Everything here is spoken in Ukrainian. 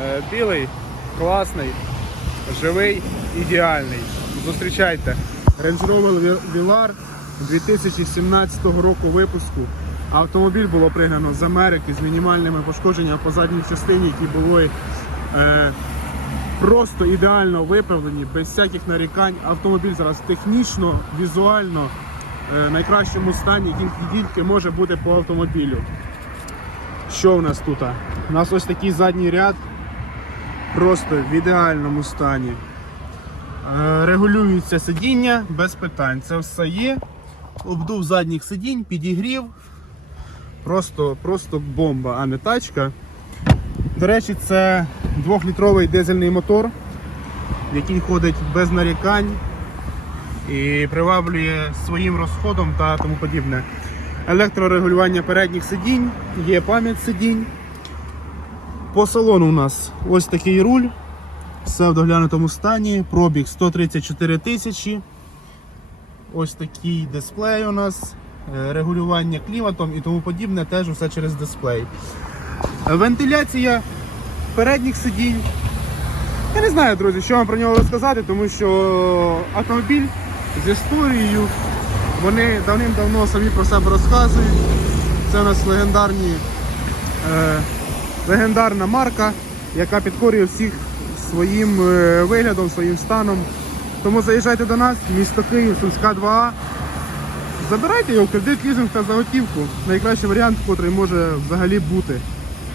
Е, Білий, класний, живий, ідеальний. Зустрічайте. Range Rover Velar 2017 року випуску. Автомобіль було пригнано з Америки з мінімальними пошкодженнями по задній частині, які були е, просто ідеально виправлені, без всяких нарікань. Автомобіль зараз технічно, візуально е, в найкращому стані, який тільки може бути по автомобілю. Що у нас тут? У нас ось такий задній ряд, просто в ідеальному стані. Е, Регулюється сидіння без питань. Це все є. Обдув задніх сидінь, підігрів. Просто, просто бомба, а не тачка. До речі, це 2-літровий дизельний мотор, який ходить без нарікань і приваблює своїм розходом та тому подібне. Електрорегулювання передніх сидінь, є пам'ять сидінь. По салону у нас ось такий руль, все в доглянутому стані, пробіг 134 тисячі. Ось такий дисплей у нас, е, регулювання кліматом і тому подібне, теж все через дисплей. Е, Вентиляція передніх сидінь. Я не знаю, друзі, що вам про нього розказати, тому що автомобіль з історією. Вони давним-давно самі про себе розказують. Це у нас легендарні, е, легендарна марка, яка підкорює всіх своїм е, виглядом, своїм станом. Тому заїжджайте до нас, місто Київ, Сумська 2А. Забирайте його кредит, лізинг та заготівку. Найкращий варіант, який може взагалі бути.